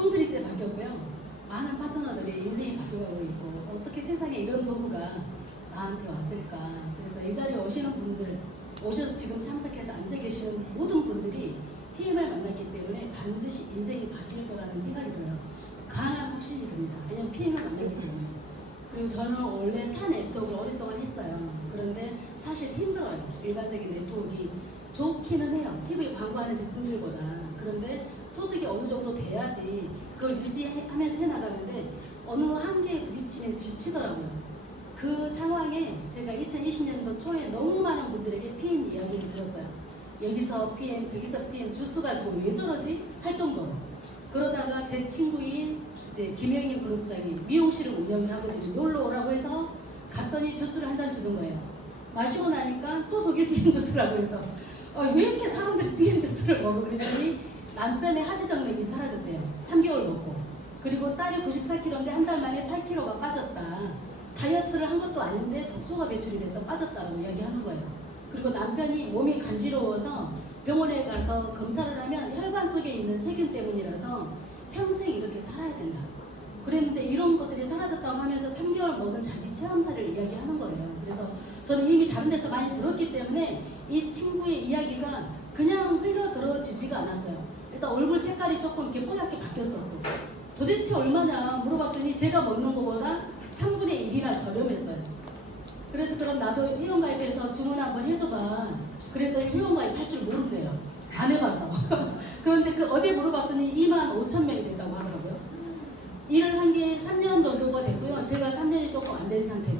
송두리째 바뀌었고요. 많은 파트너들의 인생이 바뀌어가고 있고 어떻게 세상에 이런 도구가 나한테 왔을까. 그래서 이 자리에 오시는 분들, 오셔서 지금 참석해서 앉아 계시는 모든 분들이 PM을 만났기 때문에 반드시 인생이 바뀔 거라는 생각이 들어요. 강한 확신이 듭니다. 왜냐하면 PM을 만나기 때문에. 그리고 저는 원래 타 네트워크를 오랫동안 했어요. 그런데 사실 힘들어요. 일반적인 네트워크가 좋기는 해요. TV 광고하는 제품들보다. 그런데 소득이 어느 정도 돼야지 그걸 유지하면서 해나가는데 어느 한계에 부딪히면 지치더라고요. 그 상황에 제가 2020년도 초에 너무 많은 분들에게 PM 이야기를 들었어요. 여기서 PM, 저기서 PM 주스 가지고 왜 저러지? 할 정도로. 그러다가 제 친구인 이제 김영인 그룹장이 미용실을 운영을 하거든요. 놀러 오라고 해서 갔더니 주스를 한 잔 주는 거예요. 마시고 나니까 또 독일 PM 주스라고 해서 왜 이렇게 사람들이 PM 주스를 먹어? 그랬더니 남편의 하지정맥이 사라졌대요. 3개월 먹고. 그리고 딸이 94kg인데 한 달 만에 8kg가 빠졌다. 다이어트를 한 것도 아닌데 독소가 배출이 돼서 빠졌다고 이야기하는 거예요. 그리고 남편이 몸이 간지러워서 병원에 가서 검사를 하면 혈관 속에 있는 세균 때문이라서 평생 이렇게 살아야 된다. 그랬는데 이런 것들이 사라졌다고 하면서 3개월 먹은 자기 체험사를 이야기하는 거예요. 그래서 저는 이미 다른 데서 많이 들었기 때문에 이 친구의 이야기가 그냥 흘려들어지지가 않았어요. 일단 얼굴 색깔이 조금 이렇게 뽀얗게 바뀌었었고 도대체 얼마냐 물어봤더니 제가 먹는 것보다 3분의 1이나 저렴했어요. 그래서 그럼 나도 회원가입해서 주문 한번 해줘봐. 그랬더니 회원가입 할 줄 모른대요. 안 해봐서. 그런데 어제 물어봤더니 25,000명이 됐다고 하더라고요. 일을 한 게 3년 정도가 됐고요. 제가 3년이 조금 안 된 상태고.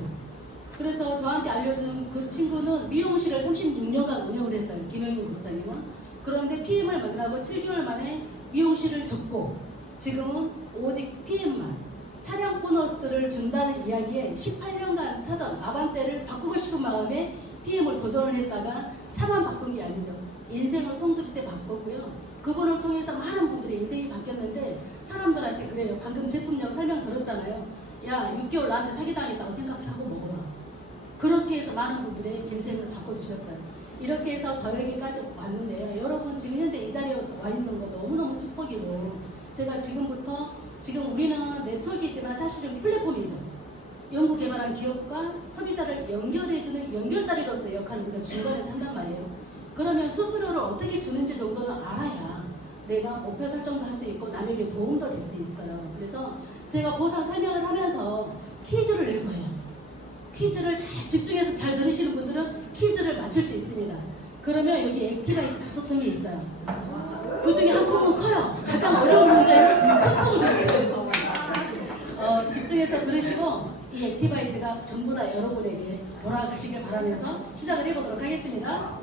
그래서 저한테 알려준 그 친구는 미용실을 36년간 운영을 했어요. 김영인 국장님은. 그런데 PM을 만나고 7개월 만에 미용실을 접고 지금은 오직 PM만. 차량 보너스를 준다는 이야기에 18년간 타던 아반떼를 바꾸고 싶은 마음에 PM을 도전을 했다가 차만 바꾼 게 아니죠. 인생을 송두리째 바꿨고요. 그분을 통해서 많은 분들의 인생이 바뀌었는데 사람들한테 그래요. 방금 제품력 설명 들었잖아요. 야 6개월 나한테 사기당했다고 생각하고 먹어봐. 그렇게 해서 많은 분들의 인생을 바꿔주셨어요. 이렇게 해서 저에게까지 왔는데요. 여러분 지금 현재 이 자리에 와 있는 거 너무너무 축복이고 제가 지금 우리는 네트워크이지만 사실은 플랫폼이죠. 연구개발한 기업과 소비자를 연결해주는 연결다리로서의 역할을 우리가 중간에서 한단 말이에요. 그러면 수수료를 어떻게 주는지 정도는 알아야 내가 목표 설정도 할 수 있고 남에게 도움도 될 수 있어요. 그래서 제가 보상 설명을 하면서 퀴즈를 낼 거예요. 퀴즈를 잘 집중해서 잘 들으시는 분들은 퀴즈를 맞출 수 있습니다. 그러면 여기 액티바이즈 5통이 있어요. 그 중에 한 통은 커요. 가장 어려운 문제는 큰 통을 드릴게요. 집중해서 들으시고 이 액티바이즈가 전부 다 여러분에게 돌아가시길 바라면서 시작을 해보도록 하겠습니다.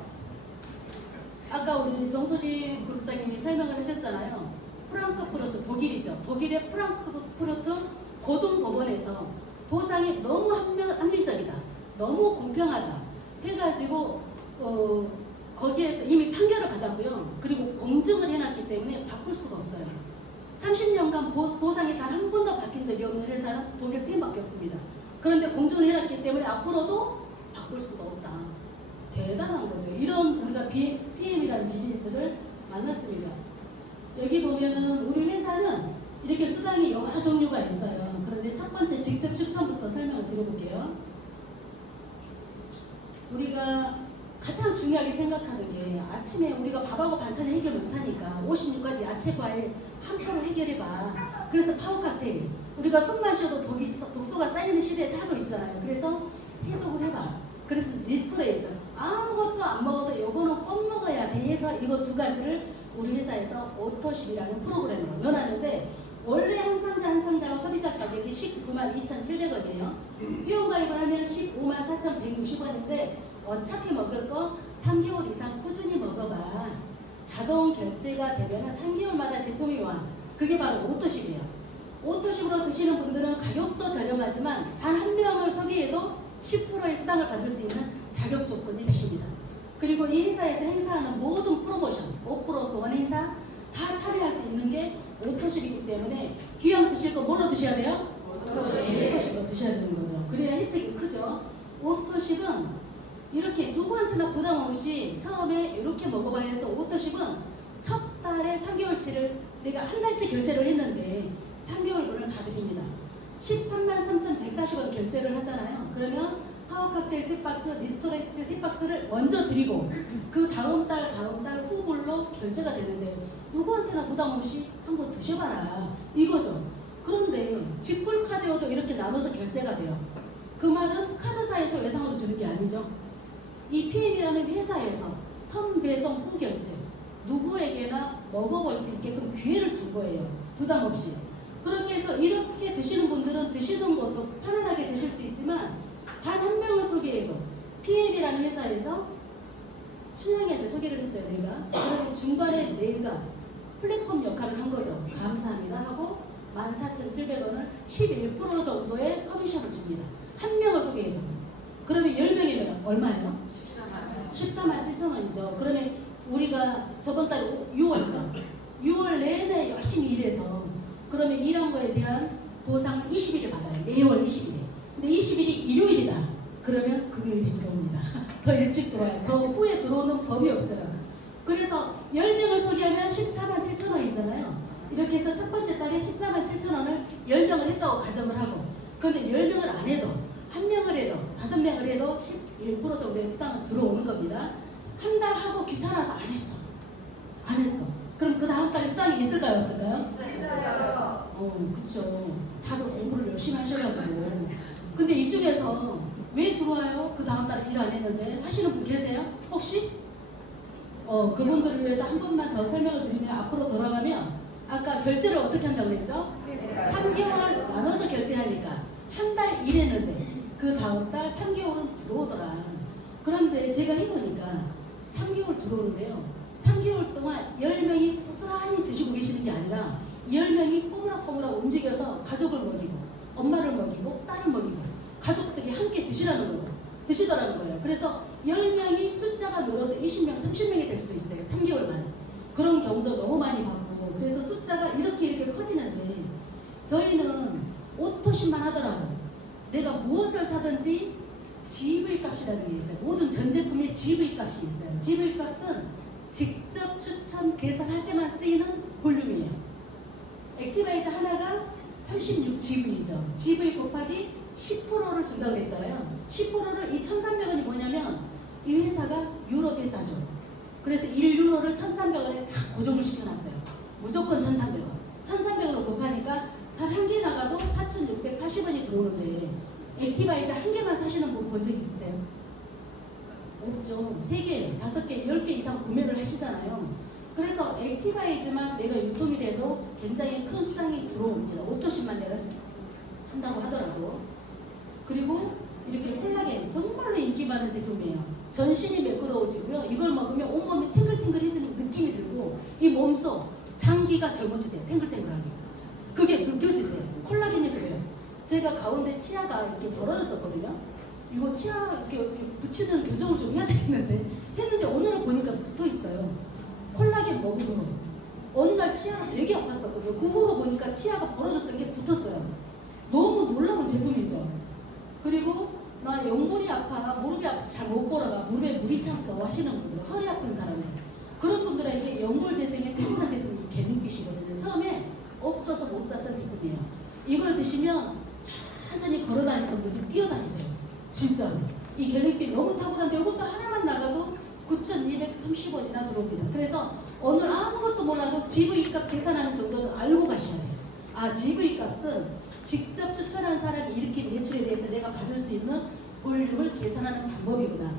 아까 우리 정소진 그룹장님이 설명을 하셨잖아요. 프랑크푸르트 독일이죠. 독일의 프랑크푸르트 고등법원에서 보상이 너무 합리적이다. 너무 공평하다. 해가지고 거기에서 이미 판결을 받았고요. 그리고 공증을 해놨기 때문에 바꿀 수가 없어요. 30년간 보상이 단 한 번도 바뀐 적이 없는 회사는 독일 PM밖에 없습니다. 그런데 공증을 해놨기 때문에 앞으로도 바꿀 수가 없다. 대단한 거죠. 이런 우리가 PM이라는 비즈니스를 만났습니다. 여기 보면은 우리 회사는 이렇게 수당이 여러 종류가 있어요. 그런데 첫 번째 직접 추천부터 설명을 드려볼게요. 우리가 가장 중요하게 생각하는 게 아침에 우리가 밥하고 반찬을 해결 못하니까 56가지 야채 과일 한 표로 해결해봐. 그래서 파워 칵테일 우리가 숨 마셔도 독소가 쌓이는 시대에 살고 있잖아요. 그래서 해독을 해봐. 그래서 리스토레이터 아무것도 안 먹어도 요거는 꼭 먹어야 돼 해서 이거 두 가지를 우리 회사에서 오토십이라는 프로그램으로 넣어놨는데 원래 한 상자가 소비자 가격이 192,700원이에요. 회원가입을 하면 154,160원인데 어차피 먹을 거 3개월 이상 꾸준히 먹어봐. 자동 결제가 되면 3개월마다 제품이 와. 그게 바로 오토십이에요. 오토십으로 드시는 분들은 가격도 저렴하지만 단 한 명을 소비해도 10%의 수당을 받을 수 있는 자격 조건이 되십니다. 그리고 이 회사에서 행사하는 모든 프로모션, 5+1 행사 다 참여할 수 있는 게 오토십이기 때문에 기왕 드실 거 뭘로 드셔야 돼요? 오토십으로 드셔야 되는 거죠. 그래야 혜택이 크죠. 오토십은 이렇게 누구한테나 부담 없이 처음에 이렇게 먹어봐야 해서 오토십은 첫 달에 3개월치를 내가 한 달치 결제를 했는데 3개월분을 다 드립니다. 133,140원 결제를 하잖아요. 그러면 파워칵테일 3박스, 리스토레이트 3박스를 먼저 드리고 그 다음 달 후불로 결제가 되는데 누구한테나 부담 없이 한번 드셔봐라 이거죠. 그런데 직불카드여도 이렇게 나눠서 결제가 돼요. 그 말은 카드사에서 외상으로 주는 게 아니죠. 이 PM이라는 회사에서 선배송 후결제 누구에게나 먹어볼 수 있게끔 기회를 준 거예요. 부담 없이. 그렇게 해서 이렇게 드시는 분들은 드시는 것도 편안하게 드실 수 있지만 단 한 명을 소개해도 PM이라는 회사에서 춘향이한테 소개를 했어요. 내가. 그러면 중간에 내가 플랫폼 역할을 한 거죠. 감사합니다 하고 14,700원을 11% 정도의 커미션을 줍니다. 한 명을 소개해도. 그러면 10명이면 얼마예요? 147,000원이죠. 그러면 우리가 저번 달 6월이죠. 6월 내내 열심히 일해서 그러면 일한 거에 대한 보상을 20일에 받아요. 매월 20일에. 근데 20일이 일요일이다. 그러면 금요일에 들어옵니다. 더 일찍 들어와요. 더 후에 들어오는 법이 없어요. 그래서 10명을 소개하면 147,000원이잖아요. 이렇게 해서 첫 번째 달에 147,000원을 10명을 했다고 가정을 하고 그런데 10명을 안 해도 1명을 해도 5명을 해도 11% 정도의 수당은 들어오는 겁니다. 한 달 하고 귀찮아서 안 했어. 안 했어. 그럼 그 다음 달에 수당이 있을까요? 없을까요? 있어요. 그쵸. 다들 공부를 열심히 하셔가지고. 근데 이 중에서 왜 들어와요? 그 다음 달에 일 안 했는데 하시는 분 계세요? 혹시? 그분들을 위해서 한 번만 더 설명을 드리면 앞으로 돌아가면 아까 결제를 어떻게 한다고 그랬죠? 3개월 나눠서 결제하니까 한 달 일했는데 그 다음 달 3개월은 들어오더라. 그런데 제가 해보니까 3개월 들어오는데요. 3개월 동안 10명이 고스란히 드시고 계시는 게 아니라 10명이 꼬무락꼬무락 움직여서 가족을 먹이고 엄마를 먹이고 딸을 먹이고 가족들이 함께 드시라는 거죠. 드시더라는 거예요. 그래서 10명이 숫자가 늘어서 20명, 30명이 될 수도 있어요. 3개월 만에. 그런 경우도 너무 많이 봤고 그래서 숫자가 이렇게 커지는데 저희는 오토십만 하더라도 내가 무엇을 사든지 GV 값이라는 게 있어요. 모든 전 제품에 GV 값이 있어요. GV 값은 직접 추천 계산할 때만 쓰이는 볼륨이에요. 액티바이저 하나가 36GV죠. GV 곱하기 10%를 준다고 했잖아요. 10%를 이 1,300원이 뭐냐면 이 회사가 유럽 회사죠. 그래서 1유로를 1,300원에 다 고정을 시켜놨어요. 무조건 1,300원. 1,300원을 곱하니까 단 한 개 나가도 4,680원이 들어오는데 액티바이저 한 개만 사시는 분 본 적 있으세요? 없죠. 3개, 5개, 10개 이상 구매를 하시잖아요. 그래서 액티바이즈만 내가 유통이 돼도 굉장히 큰 수당이 들어옵니다. 오토십만 내가 한다고 하더라도. 그리고 이렇게 콜라겐 정말로 인기 많은 제품이에요. 전신이 매끄러워지고요. 이걸 먹으면 온몸이 탱글탱글해지는 느낌이 들고 이 몸속 장기가 젊어지세요. 탱글탱글하게. 그게 느껴지세요. 콜라겐이 그래요. 제가 가운데 치아가 이렇게 벌어졌었거든요. 이거 치아 이렇게 붙이는 교정을 좀 해야 되겠는데 했는데 오늘은 보니까 붙어 있어요. 콜라겐 먹으면 어느 날 치아가 되게 아팠었거든요. 그 후로 보니까 치아가 벌어졌던 게 붙었어요. 너무 놀라운 제품이죠. 그리고 나 연골이 아파, 무릎이 아파서 잘 못 걸어가, 무릎에 물이 찼어 하시는 분들, 허리 아픈 사람들 그런 분들에게 연골 재생에 탁월한 제품이 개님빛이거든요. 처음에 없어서 못 샀던 제품이에요. 이걸 드시면 천천히 걸어다니던 분들이 뛰어다니세요. 진짜로. 이 갤릭빛 너무 탁월한데 이것도 하나만 나가도 9,230원이나 들어옵니다. 그래서 오늘 아무것도 몰라도 GV값 계산하는 정도는 알고 가셔야 돼요. 아, GV값은 직접 추천한 사람이 일으킨 매출에 대해서 내가 받을 수 있는 볼륨을 계산하는 방법이구나.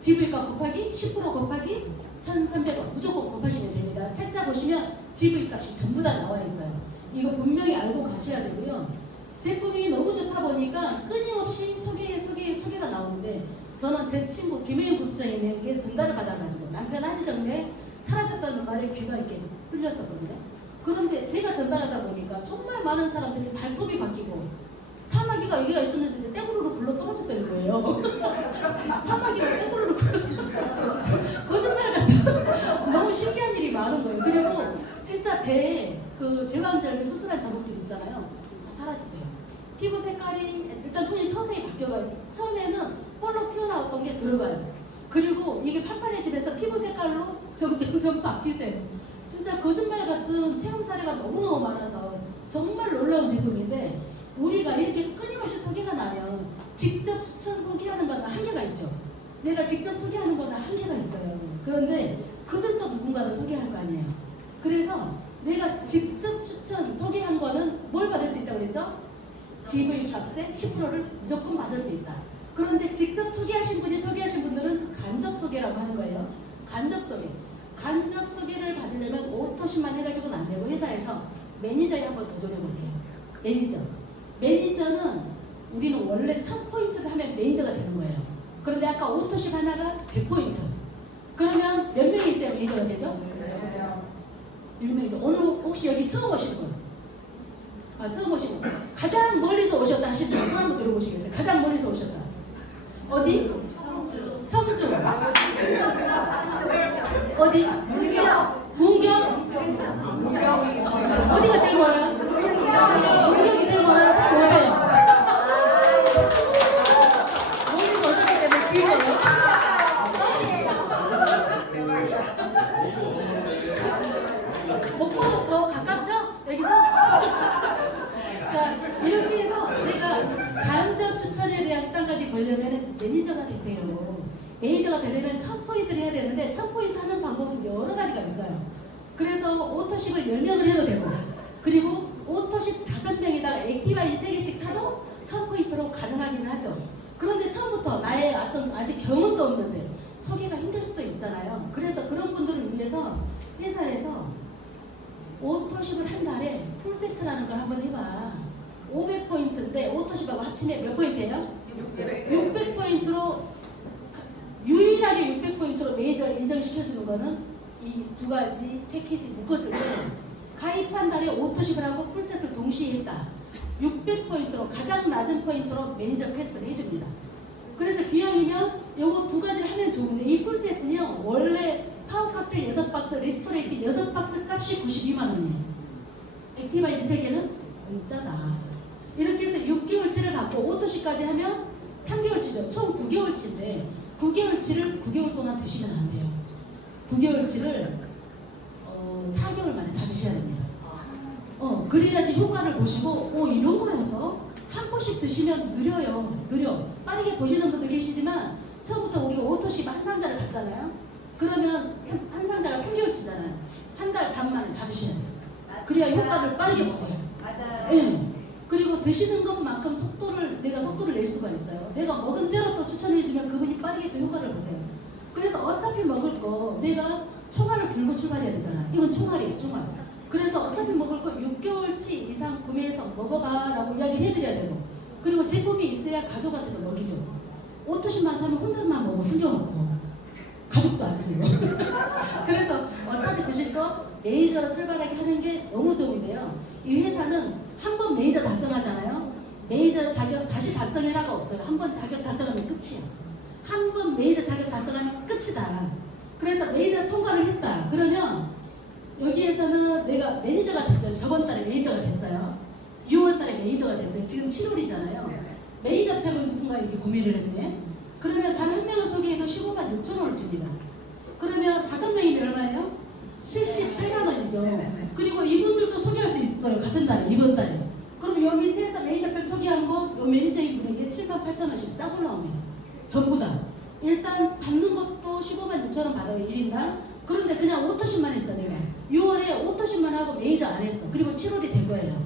GV값 곱하기 10% 곱하기 1,300원 무조건 곱하시면 됩니다. 책자 보시면 GV값이 전부 다 나와 있어요. 이거 분명히 알고 가셔야 되고요. 제품이 너무 좋다 보니까 끊임없이 소개가 나오는데 저는 제 친구 김혜윤 국장님에게 전달을 받아가지고 남편 하지정래 사라졌다는 말에 귀가 이렇게 뚫렸었거든요. 그런데 제가 전달하다 보니까 정말 많은 사람들이 발톱이 바뀌고 사마귀가 여기가 있었는데 떼구르르 굴러 떨어졌다는 거예요. 사마귀가 떼구르르 굴러 거짓말 같아. 너무 신기한 일이 많은 거예요. 그리고 진짜 배에 그 제왕절개 수술한 자국들 있잖아요. 다 사라지세요. 피부 색깔이 일단 톤이 서서히 바뀌어가요. 처음에는 볼록 튀어나왔던 게 들어가요. 그리고 이게 판판해지면서 피부 색깔로 점점 바뀌세요. 진짜 거짓말 같은 체험 사례가 너무너무 많아서 정말 놀라운 제품인데, 우리가 이렇게 끊임없이 소개가 나면 직접 추천 소개하는 거는 한계가 있죠. 내가 직접 소개하는 거는 한계가 있어요. 그런데 그들도 누군가를 소개할 거 아니에요. 그래서 내가 직접 추천 소개한 거는 뭘 받을 수 있다고 그랬죠? GV 값의 10%를 무조건 받을 수 있다. 그런데 직접 소개하신 분이 소개하신 분들은 간접 소개라고 하는 거예요. 간접 소개. 간접 소개를 받으려면 오토십만 해가지고는 안 되고, 회사에서 매니저에 한번 도전해보세요. 매니저. 매니저는 우리는 원래 1000포인트를 하면 매니저가 되는 거예요. 그런데 아까 오토십 하나가 100포인트. 그러면 몇 명이 있어야 매니저가 되죠? 1명이죠. 오늘 혹시 여기 처음 오신 분? 처음 오신 분. 가장 멀리서 오셨다 하시는 분 한번 들어보시겠어요? 가장 멀리서 오셨다. 어디? 청주. 어디? 문경? 어디가 제일 멀어요? 문경이 제일 멀어요? 뭐예요? 멀리서 오셨기 때문에 비교요. 목포는 더 가깝죠? 여기서? 자, 이렇게 해서 우리가 간접 추천에 대한 수단까지 걸려면 매니저가 되세요. 매니저가 되려면 1000포인트를 해야 되는데 1000포인트 하는 방법은 여러 가지가 있어요. 그래서 오토십을 10명을 해도 되고, 그리고 오토십 5명에다가 액티바이 3개씩 사도 1000포인트로 가능하긴 하죠. 그런데 처음부터 나의 어떤 아직 경험도 없는데 소개가 힘들 수도 있잖아요. 그래서 그런 분들을 위해서 회사에서 오토십을 한 달에 풀세트라는 걸 한번 해봐. 500포인트인데 오토십하고 합치면 몇 포인트예요? 600포인트로 유일하게 600포인트로 매니저를 인정시켜주는 거는 이 두 가지 패키지 묶었을 때 가입한 달에 오토십을 하고 풀세트를 동시에 했다. 600포인트로 가장 낮은 포인트로 매니저 패스를 해줍니다. 그래서 기왕이면 요거 두 가지를 하면 좋은데, 이 풀세트는요 원래 파워칵테일 6박스, 리스토레이팅 6박스 값이 92만원이에요. 액티바이즈 3개는 공짜다. 이렇게 해서 6개월치를 받고 오토십까지 하면 3개월치죠. 총 9개월치인데 9개월치를 9개월 동안 드시면 안 돼요. 9개월치를 4개월 만에 다 드셔야 됩니다. 그래야지 효과를 보시고 이런 거여서 한 포씩 드시면 느려. 빠르게 보시는 분도 계시지만 처음부터 우리가 오토십 한 상자를 받잖아요. 그러면 한 상자가 3개월치잖아요. 한 달 반 만에 다 드셔야 돼요. 그래야 효과를 빠르게 보세요. 네. 그리고 드시는 것만큼 내가 속도를 낼 수가 있어요. 내가 먹은 대로 또 추천해주면 그분이 빠르게 또 효과를 보세요. 그래서 어차피 먹을 거 내가 총알을 들고 출발해야 되잖아. 이건 총알이에요, 총알. 그래서 어차피 먹을 거 6개월치 이상 구매해서 먹어봐 라고 이야기를 해드려야 되고, 그리고 제품이 있어야 가족한테도 먹이죠. 오토십만 사면 혼자만 먹어 숨겨놓고 가족도 안 줘요. 그래서 어차피 드실 거 매니저로 출발하게 하는 게 너무 좋은데요. 이 회사는 한 번 매니저 달성하잖아요. 매니저 자격 다시 달성해라가 없어요. 한 번 자격 달성하면 끝이야. 한 번 매니저 자격 달성하면 끝이다. 그래서 매니저 통과를 했다. 그러면 여기에서는 내가 매니저가 됐죠. 저번 달에 매니저가 됐어요. 6월 달에 매니저가 됐어요. 지금 7월이잖아요. 매니저 팩을 누군가 이렇게 구매를 했네. 그러면 단 한 명을 소개해도 15만 6천 원을 줍니다. 그러면 5명이면 얼마예요? 78만 원이죠. 그리고 이분들도 소개할 수 있어요. 같은 달에, 이번 달에. 그럼 요 밑에서 매니저팩 소개한 거, 요 매니저인 분에게 7만 8천 원씩 싹 올라옵니다. 전부 다. 일단 받는 것도 15만 6천 원 받아요. 1인당. 그런데 그냥 오토십만 했어, 내가. 6월에 오토십만 하고 매니저 안 했어. 그리고 7월이 된 거예요.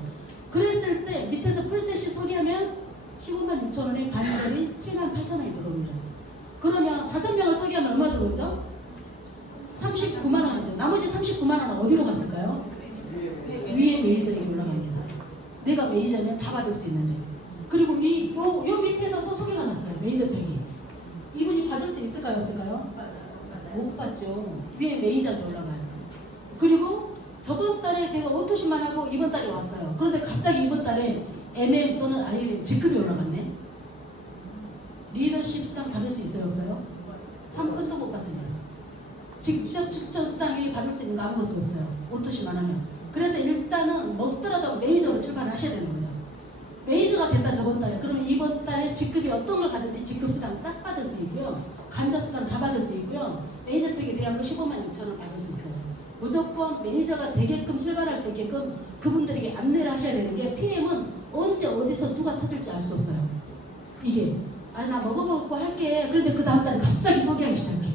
그랬을 때 밑에서 풀셋이 소개하면 15만 6천 원에 반절인 7만 8천 원이 들어옵니다. 그러면 5명을 소개하면 얼마 들어오죠? 39만 원이죠. 나머지 39만 원은 어디로 갔을까요? 위에 매니저에게 올라갑니다. 내가 매니저면 다 받을 수 있는데. 그리고 요 밑에서 또 소개가 났어요. 매니저 팩이. 이분이 받을 수 있을까요? 없을까요? 못 받죠. 위에 매니저한테 올라가요. 그리고 저번 달에 내가 오토십만 하고 이번 달에 왔어요. 그런데 갑자기 이번 달에 MM 또는 IM 직급이 올라갔네. 리더십 수당 받을 수 있어요? 없어요? 한 번도 못 받습니다. 직접 추천 수당이 받을 수 있는 거 아무것도 없어요. 오토십만 하면. 그래서 일단은 먹더라도 매니저로 출발을 하셔야 되는 거죠. 매니저가 됐다 저번 달에. 그러면 이번 달에 직급이 어떤 걸 받을지 직급 수당 싹 받을 수 있고요. 간접 수당 다 받을 수 있고요. 매니저 팩에 대한 거 15만 6천 원 받을 수 있어요. 무조건 매니저가 되게끔 출발할 수 있게끔 그분들에게 안내를 하셔야 되는 게 PM은 언제 어디서 누가 터질지 알 수 없어요. 이게 나 먹어먹고 할게. 그런데 그 다음 달에 갑자기 소개하기 시작해.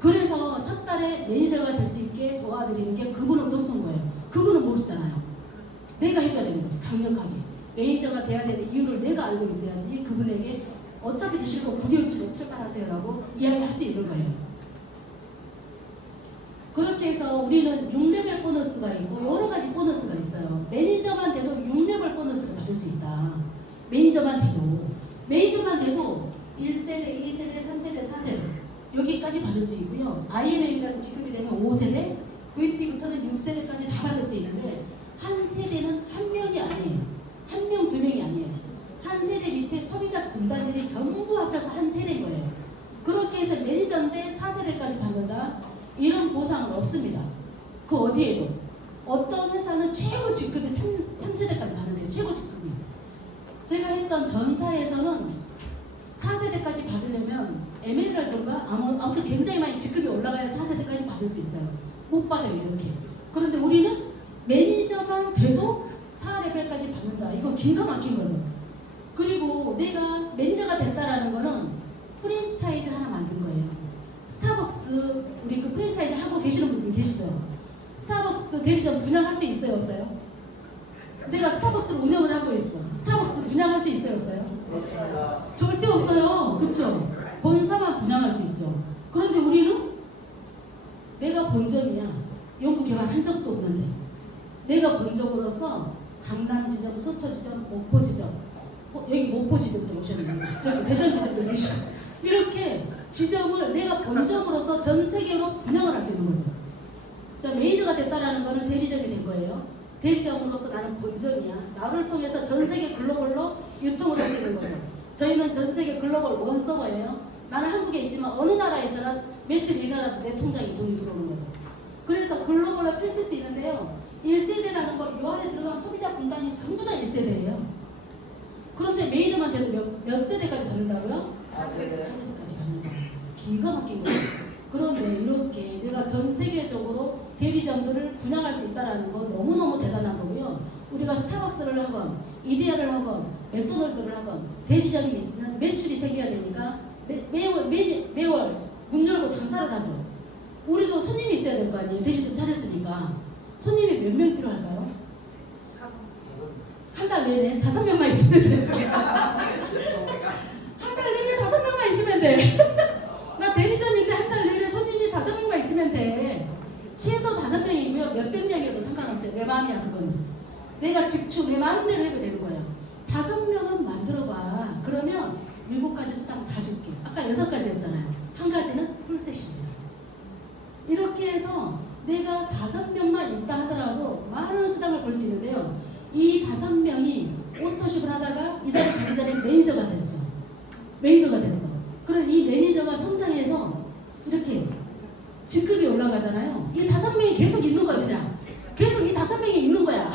그래서 첫 달에 매니저가 될 수 있게 도와드리는 게 그분을 돕는 거예요. 그분은 모르잖아요. 내가 해줘야 되는 거지. 강력하게 매니저가 돼야 되는 이유를 내가 알고 있어야지 그분에게 어차피 드실 거 9개월치로 출발하세요라고 이야기할 수 있는 거예요. 그렇게 해서 우리는 6레벨 보너스가 있고 여러 가지 보너스가 있어요. 매니저만 돼도 6레벨 보너스를 받을 수 있다. 매니저만 돼도 1세대, 2세대, 3세대, 4세대 여기까지 받을 수 있고요. IMM이라는 직급이 되면 5세대, VP부터는 6세대까지 다 받을 수 있는데 한 세대는 한 명이 아니에요. 한 명, 두 명이 아니에요. 한 세대 밑에 소비자 군단들이 전부 합쳐서 한 세대인 거예요. 그렇게 해서 매니저인데 4세대까지 받는다? 이런 보상은 없습니다. 그 어디에도. 어떤 회사는 최고 직급이 3세대까지 받는데요. 최고 직급이. 제가 했던 전사에서는 4세대까지 받으려면 에메랄드인가? 아무튼 굉장히 많이 직급이 올라가야 4세대까지 받을 수 있어요. 못 받아요, 이렇게. 그런데 우리는 매니저만 돼도 4레벨까지 받는다. 이거 기가 막힌 거죠. 그리고 내가 매니저가 됐다라는 거는 프랜차이즈 하나 만든 거예요. 스타벅스, 우리 그 프랜차이즈 하고 계시는 분들 계시죠? 스타벅스 대리점 분양할 수 있어요, 없어요? 내가 스타벅스를 운영을 하고 있어. 스타벅스 분양할 수 있어요, 없어요? 절대 없어요. 그쵸? 본사만 분양할 수 있죠. 그런데 우리는 내가 본점이야. 연구개발 한 적도 없는데 내가 본점으로서 강남지점, 서초지점, 목포지점, 여기 목포지점도 오셨네요. 저기 대전지점도 계시고 이렇게 지점을 내가 본점으로서 전 세계로 분양을 할 수 있는 거죠. 자, 매니저가 됐다라는 거는 대리점이 된 거예요. 대리점으로서 나는 본점이야. 나를 통해서 전 세계 글로벌로 유통을 할 수 있는 거죠. 저희는 전 세계 글로벌 원서버예요. 나는 한국에 있지만 어느 나라에서나 매출이 일어나도 내 통장에 돈이 들어오는 거죠. 그래서 글로벌로 펼칠 수 있는데요. 1세대라는 거, 이 안에 들어간 소비자 분단이 전부 다 1세대예요. 그런데 매니저만 돼도 몇 세대까지 받는다고요? 4세대까지 받는다. 기가 막힌 거예요. 그런데 이렇게 내가 전 세계적으로 대리점들을 분양할 수 있다는 건 너무너무 대단한 거고요. 우리가 스타벅스를 하건 이데아를 하건 맥도날드를 하건 대리점이 있으면 매출이 생겨야 되니까 매월 문 열고 장사를 하죠. 우리도 손님이 있어야 될 거 아니에요. 대리점 차렸으니까. 손님이 몇 명 필요할까요? 한 달 내내 5명만 있으면 돼요. 한 달 내내 5명만 있으면 돼. 나 대리점인데 한 달 내내 손님이 5명만 있으면 돼. 최소 5명이고요. 몇백 명이어도 상관없어요. 내 마음이야, 그거는. 내가 직축, 내 마음대로 해도 되는 거야. 5명은 만들어봐. 그러면 7가지 수당 다 줄게. 아까 6가지였잖아요. 한 가지는 풀셋입니다. 이렇게 해서 내가 5명만 있다 하더라도 많은 수당을 벌 수 있는데요. 이 5명이 오토십을 하다가 이달에 가기 전에 매니저가 됐어. 매니저가 됐어. 그럼 이 매니저가 성장해서 이렇게 직급이 올라가잖아요. 이 5명이 계속 있는 거야, 그냥. 계속 이 5명이 있는 거야.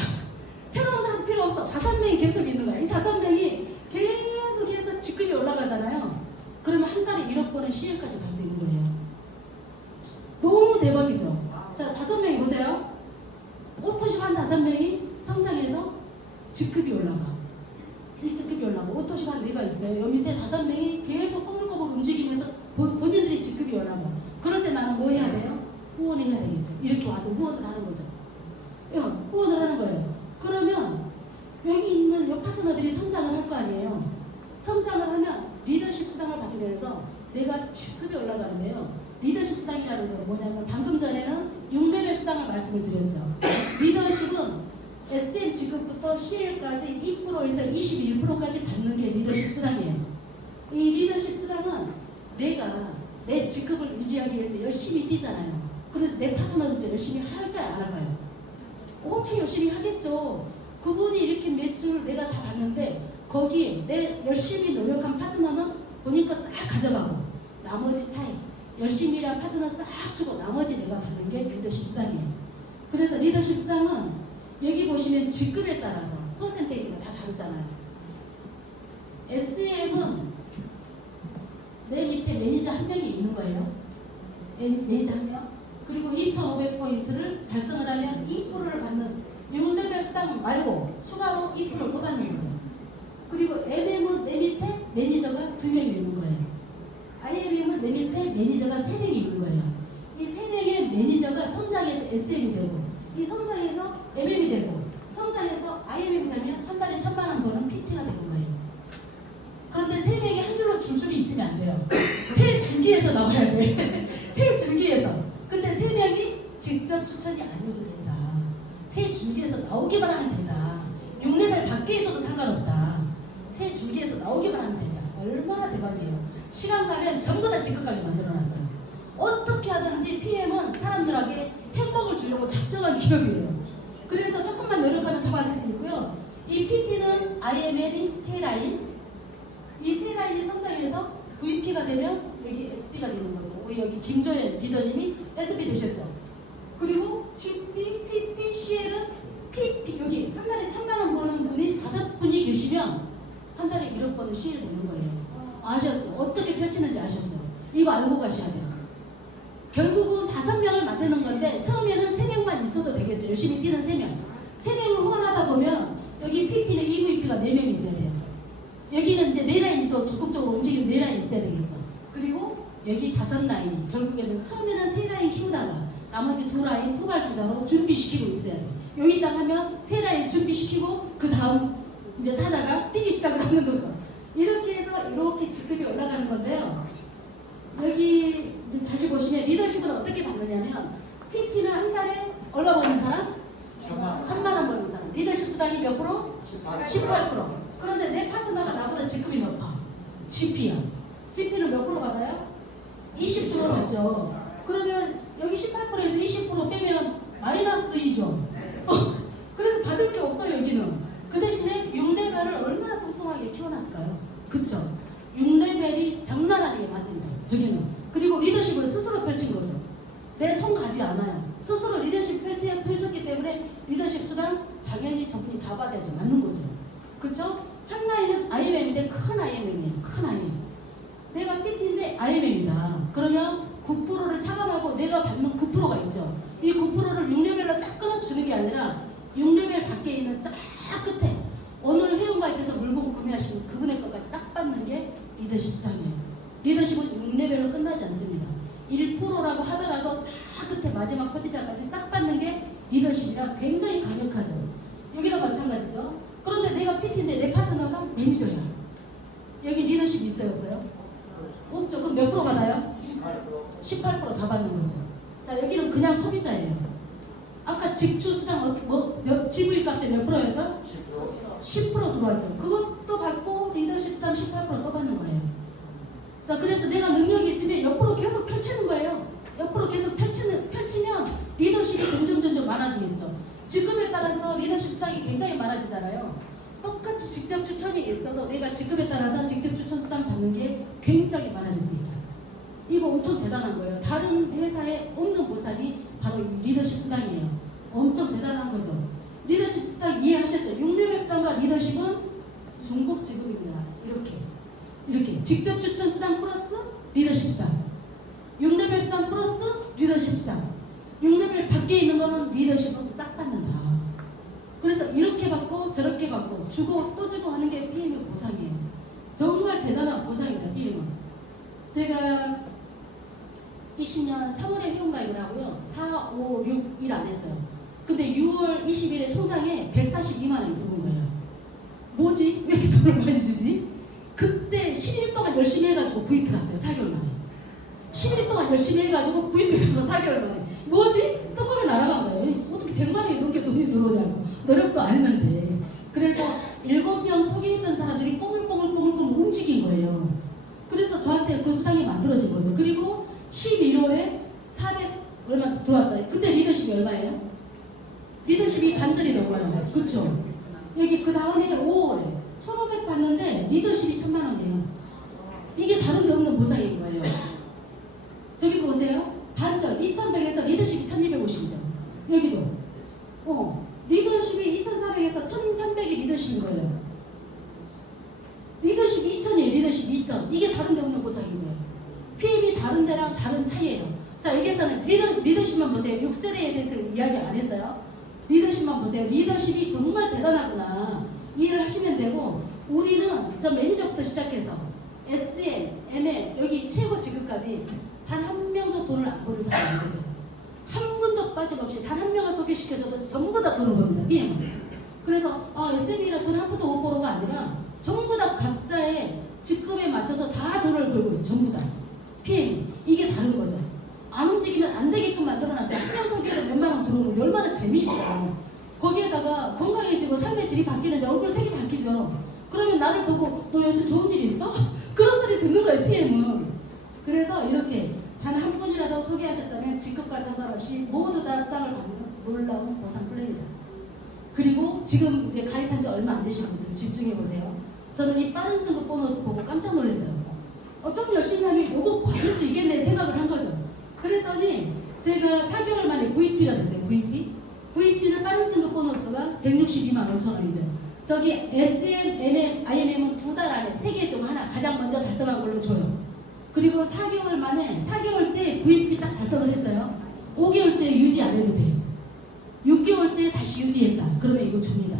새로운 사람 필요 없어. 5명이 계속 있는 거야. 이 5명이 계속해서 직급이 올라가잖아요. 그러면 한 달에 1억 번은 CL까지 갈 수 있는 거예요. 너무 대박이죠. 자, 5명이 보세요. 오토십 한 5명이 성장해서 직급이 올라가. 이 직급이 올라가고 오토십 한 4가 있어요. 여기 밑에 5명이 계속 꼬불꼬불 움직이면서 본인들이 직급이 올라가. 그럴 때 나는 뭐 해야 돼요? 후원을 해야 되겠죠. 이렇게 와서 후원을 하는 거죠. 후원을 하는 거예요. 그러면 여기 있는 이 파트너들이 성장을 할 거 아니에요. 성장을 하면 리더십 수당을 받으면서 내가 직급이 올라가는데요. 리더십 수당이라는 건 뭐냐면 방금 전에는 6레벨 수당을 말씀을 드렸죠. 리더십은 SM 직급부터 CL까지 2%에서 21%까지 받는 게 리더십 수당이에요. 이 리더십 수당은 내가 내 직급을 유지하기 위해서 열심히 뛰잖아요. 그래서 내 파트너들도 열심히 할까요, 안 할까요? 엄청 열심히 하겠죠. 그분이 이렇게 매출 내가 다 받는데 거기에 내 열심히 노력한 파트너는 보니까 싹 가져가고 나머지 차이 열심히 일한 파트너 싹 주고 나머지 내가 받는 게 리더십 수당이에요. 그래서 리더십 수당은 여기 보시면 직급에 따라서 퍼센테이지가 다 다르잖아요. SM은 내 밑에 매니저 한 명이 있는 거예요. 매니저 한 명. 그리고 2,500포인트를 달성을 하면 2%를 받는 6레벨 수당 말고 추가로 2%를 또 받는 거죠. 그리고 MM은 내 밑에 매니저가 2명이 있는 거예요. IMM은 내 밑에 매니저가 3명이 있는 거예요. 이 3명의 매니저가 성장해서 SM이 되고, 이 성장해서 MM이 되고, 성장해서 IMM이 되면 한 달에 1,000만 원 버는 PT가 되는 거예요. 그런데 3명이 한 줄로 줄줄이 있으면 안 돼요. 세 줄기에서 나와야 돼. 세 줄기에서. 근데 3명이 직접 추천이 아니어도 된다. 세 줄기에서 나오기만 하면 된다. 6레벨 밖에 있어도 상관없다. 세 줄기에서 나오기만 하면 된다. 얼마나 대박이에요. 시간 가면 전부 다 직급가게 만들어놨어요. 어떻게 하든지 PM은 사람들에게 행복을 주려고 작정한 기업이에요. 그래서 조금만 노력하면 더 받을 수 있고요. 이 PT는 IML이 세 라인, 이 세 라인이 성장해서 VP가 되면 여기 SP가 되는 거죠. 우리 여기 김조연 리더님이 SP 되셨죠. 그리고 GP, PP, CL은 PP, 여기 한 달에 1,000만 원 버는 분이 5분이 계시면 한 달에 1억 버는 CL 되는 거예요. 아셨죠? 어떻게 펼치는지 아셨죠? 이거 알고 가셔야 돼요. 결국은 5명을 만드는 건데 처음에는 3명만 있어도 되겠죠. 열심히 뛰는 3명. 3명을 후원하다 보면 여기 PP는 EVP가 4명이 있어야 돼요. 여기는 이제 4라인이 또 적극적으로 움직이는 4라인이 있어야 되겠죠. 그리고 여기 5라인이 결국에는 처음에는 3라인 키우다가 나머지 2라인 후발주자로 준비시키고 있어야 돼요. 여기 딱 하면 3라인 준비시키고 그 다음 이제 타자가 뛰기 시작을 하는 거죠. 이렇게 해서 이렇게 직급이 올라가는 건데요. 여기 이제 다시 보시면 리더십은 어떻게 받느냐면 PT는 한 달에 얼마 버는 사람? 1,000만 원 버는 사람. 리더십 수당이 몇 프로? 18%. 그런데 내 파트너가 나보다 직급이 높아. GP야. GP는 몇 프로 받아요? 20% 받죠. 그러면 여기 18%에서 20% 빼면 마이너스 2죠. 그래서 받을 게 없어요 여기는. 그 대신에 6레벨을 얼마나 뚱뚱하게 키워놨을까요? 그쵸? 6레벨이 장난 아니게 맞습니다. 저기는. 그리고 리더십을 스스로 펼친 거죠. 내 손 가지 않아요. 스스로 리더십 펼쳤기 때문에 리더십 수당 당연히 저분이 다 받아야죠. 맞는 거죠. 그쵸? 한 라인은 IMM인데 큰 IMM이에요. 큰 IMM. 내가 PT인데 IMM이다. 그러면 9%를 차감하고 내가 받는 9%가 있죠. 이 9%를 6레벨로 딱 끊어서 주는 게 아니라 6레벨 밖에 있는 쫙 끝에 오늘 회원가입해서 물건 구매하시는 그분의 것까지 싹 받는 게 리더십 수당이에요. 리더십은 6레벨로 끝나지 않습니다. 1%라고 하더라도 쫙 끝에 마지막 소비자까지 싹 받는 게 리더십이라 굉장히 강력하죠. 여기도 마찬가지죠. 그런데 내가 PT인데 내 파트너가 매니저야. 여기 리더십 있어요 없어요? 없죠. 그럼 몇 프로 받아요? 18% 다 받는 거죠. 자 여기는 그냥 소비자예요. 아까 직주수당 GV 값에 몇 프로였죠? 10% 들어왔죠. 그것도 받고 리더십 수당 18%또 받는 거예요. 자 그래서 내가 능력이 있으면 옆으로 계속 펼치는 거예요. 옆으로 계속 펼치면 리더십이 점점 많아지겠죠. 직급에 따라서 리더십 수당이 굉장히 많아지잖아요. 똑같이 직접 추천이 있어도 내가 직급에 따라서 직접 추천 수당 받는 게 굉장히 많아질 수 있다. 이거 엄청 대단한 거예요. 다른 회사에 없는 보상이 바로 이 리더십 수당이에요. 엄청 대단한 거죠. 리더십 수당 이해하셨죠? 6레벨 수당과 리더십은 중복 지급입니다. 이렇게 직접 추천 수당 플러스 리더십 수당, 6레벨 수당 플러스 리더십 수당, 6레벨 밖에 있는 거는 리더십은 싹 받는다. 그래서 이렇게 받고 저렇게 받고 주고 또 주고 하는 게 PM의 보상이에요. 정말 대단한 보상입니다. PM은. 제가 20년 3월에 회원가입을 하고요. 4, 5, 6, 1 안 했어요. 근데 6월 20일에 통장에 142만 원이 들어온 거예요. 뭐지? 왜 이렇게 돈을 많이 주지? 그때 11일 동안 열심히 해가지고 구입해 갔어요. 4개월 만에. 11일 동안 열심히 해가지고 구입해 가서 4개월 만에. 뭐지? 뚜껑이 날아간 거예요. 어떻게 100만 원이 넘게 돈이 들어오냐고. 노력도 안 했는데. 그래서 7명 속에 있던 사람들이 꼬물꼬물 움직인 거예요. 그래서 저한테 그 수당이 만들어진 거죠. 그리고 11월에 400 얼마 들어왔잖아요. 그때 리더십이 얼마예요? 리더십이 반절이 넘어요. 그쵸? 여기 그 다음에 5월에 1,500 받는데 리더십이 1,000만 원이에요. 이게 다른 데 없는 보상인 거예요. 저기 보세요. 반절 2,100에서 리더십이 1,250이죠. 여기도 리더십이 2,400에서 1,300이 리더십인 거예요. 리더십이 2,000이에요. 리더십이 2,000. 이게 다른 데 없는 보상인 거예요. PM이 다른 데랑 다른 차이예요. 자 여기에서는 리더십만 리더십만 보세요. 6세대에 대해서 이야기 안 했어요. 리더십만 보세요. 리더십이 정말 대단하구나. 이해를 하시면 되고, 우리는 저 매니저부터 시작해서 SM, ML, 여기 최고 직급까지 단 한 명도 돈을 안 버는 사람이 안 계세요. 한 분도 빠짐없이 단 한 명을 소개시켜줘도 전부 다 돈을 법니다. PM. 그래서 SM이라 돈 한 푼도 못 벌어가 아니라 전부 다 각자의 직급에 맞춰서 다 돈을 벌고 있어요. 전부 다. PM. 이게 다른 거죠. 안 움직이면 안 되게끔 만들어놨어요. 한 명 소개를 몇만 원 들어오는데 얼마나 재미있어요. 거기에다가 건강해지고 삶의 질이 바뀌는데 얼굴 색이 바뀌죠. 그러면 나를 보고 너 요새 좋은 일 있어? 그런 소리 듣는 거예요, PM은. 그래서 이렇게 단 한 분이라도 소개하셨다면 직급과 상관없이 모두 다 수당을 받는 놀라운 보상 플랜이다. 그리고 지금 이제 가입한 지 얼마 안 되신 분들 집중해 보세요. 저는 이 빠른 승급 보너스 보고 깜짝 놀랐어요. 좀 열심히 하면 요거 받을 수 있겠네 생각을 한 거죠. 그랬더니 제가 4개월 만에 VP가 됐어요. VP는 빠른 승급 보너스가 162만 5천 원이죠. 저기 SM, MM, IMM은 2달 안에 3개 중 하나 가장 먼저 달성한 걸로 줘요. 그리고 4개월 만에 4개월째 VP 딱 달성을 했어요. 5개월째 유지 안 해도 돼요. 6개월째 다시 유지했다. 그러면 이거 줍니다.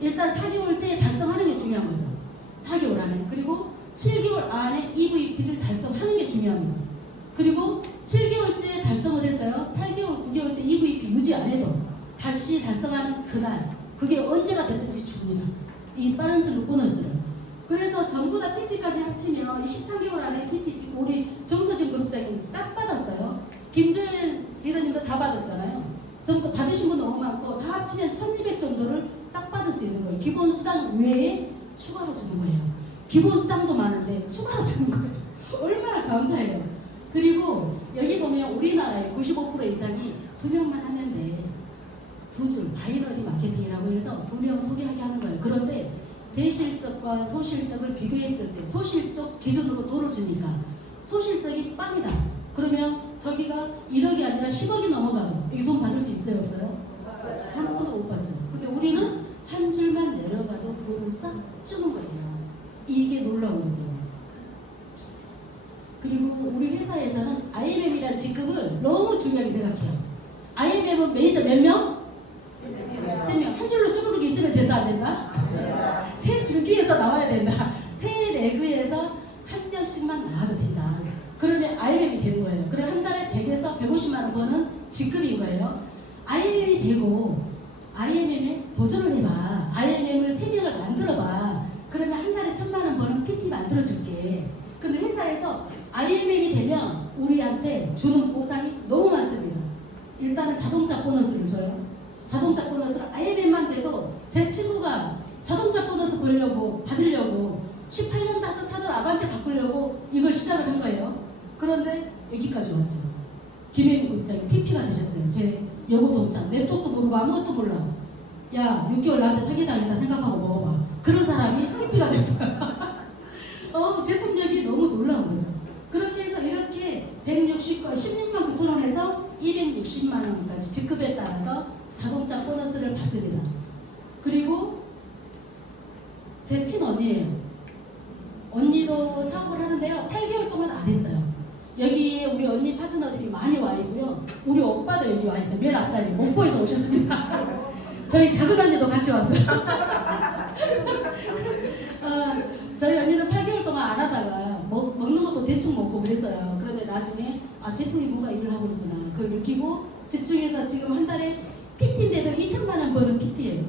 일단 4개월째 달성하는 게 중요한 거죠. 4개월 안에. 그리고 7개월 안에 EVP를 달성하는 게 중요합니다. 그리고 7개월째 달성을 했어요. 8개월, 9개월째 EVP 유지 안 해도 다시 달성하는 그날, 그게 언제가 됐든지 줍니다. 이 빠른 승급 보너스를. 그래서 전부 다 PT까지 합치면 13개월 안에 PT 지금 우리 정소진 그룹장님 싹 받았어요. 김조연 리더님도 다 받았잖아요. 전부 받으신 분 너무 많고 다 합치면 1200 정도를 싹 받을 수 있는 거예요. 기본 수당 외에 추가로 주는 거예요. 기본 수당도 많은데 추가로 주는 거예요. 얼마나 감사해요. 그리고 여기 보면 우리나라의 95% 이상이 2명만 하면 돼. 2줄 바이너리 마케팅이라고 해서 2명 소개하게 하는 거예요. 그런데 대실적과 소실적을 비교했을 때 소실적 기준으로 돈을 주니까 소실적이 빵이다. 그러면 저기가 1억이 아니라 10억이 넘어가도 이 돈 받을 수 있어요? 없어요? 한 번도 못 받죠. 근데 우리는 한 줄만 내려가도 돈을 싹 주는 거예요. 이게 놀라운 거죠. 그리고 우리 회사에서는 IMM이라는 직급을 너무 중요하게 생각해요. IMM은 매니저 몇 명? 3명. 한 줄로 쭈루룩 있으면 된다 안 된다? 세 줄기에서 나와야 된다. 세 레그에서 한 명씩만 나와도 된다. 그러면 IMM이 되는 거예요. 그럼 한 달에 100에서 150만 원 버는 직급인 거예요. IMM이 되고 IMM에 도전을 해봐. IMM을 3명을 만들어봐. 그러면 한 달에 1000만 원 버는 PT 만들어줄게. 근데 회사에서 IMM이 되면 우리한테 주는 보상이 너무 많습니다. 일단은 자동차 보너스를 줘요. 자동차 보너스를 IMM만 돼도 제 친구가 자동차 보너스 받으려고 18년 타던 아반떼 바꾸려고 이걸 시작을 한 거예요. 그런데 여기까지 왔죠. 김혜인 국장이 PP가 되셨어요. 제 여고 동창. 내 뜻도 모르고 아무것도 몰라. 야, 6개월 나한테 사기당했다 생각하고 먹어봐. 그런 사람이 PP가 됐어요. 제품력이 너무 놀라운 거죠. 그렇게 해서 이렇게 16만 9천 원에서 260만 원까지 직급에 따라서 자동차 보너스를 받습니다. 그리고 제 친언니예요. 언니도 사업을 하는데요. 8개월 동안 안 했어요. 여기에 우리 언니 파트너들이 많이 와 있고요. 우리 오빠도 여기 와 있어요. 맨 앞자리 목포에서 오셨습니다. 저희 작은 언니도 같이 왔어요. 저희 언니는 8개월 동안 안 하다가 먹는 것도 대충 먹고 그랬어요. 그런데 나중에 제품이 뭔가 일을 하고 있구나. 그걸 느끼고 집중해서 지금 한 달에 PT인데도 2천만 원 버는 PT예요.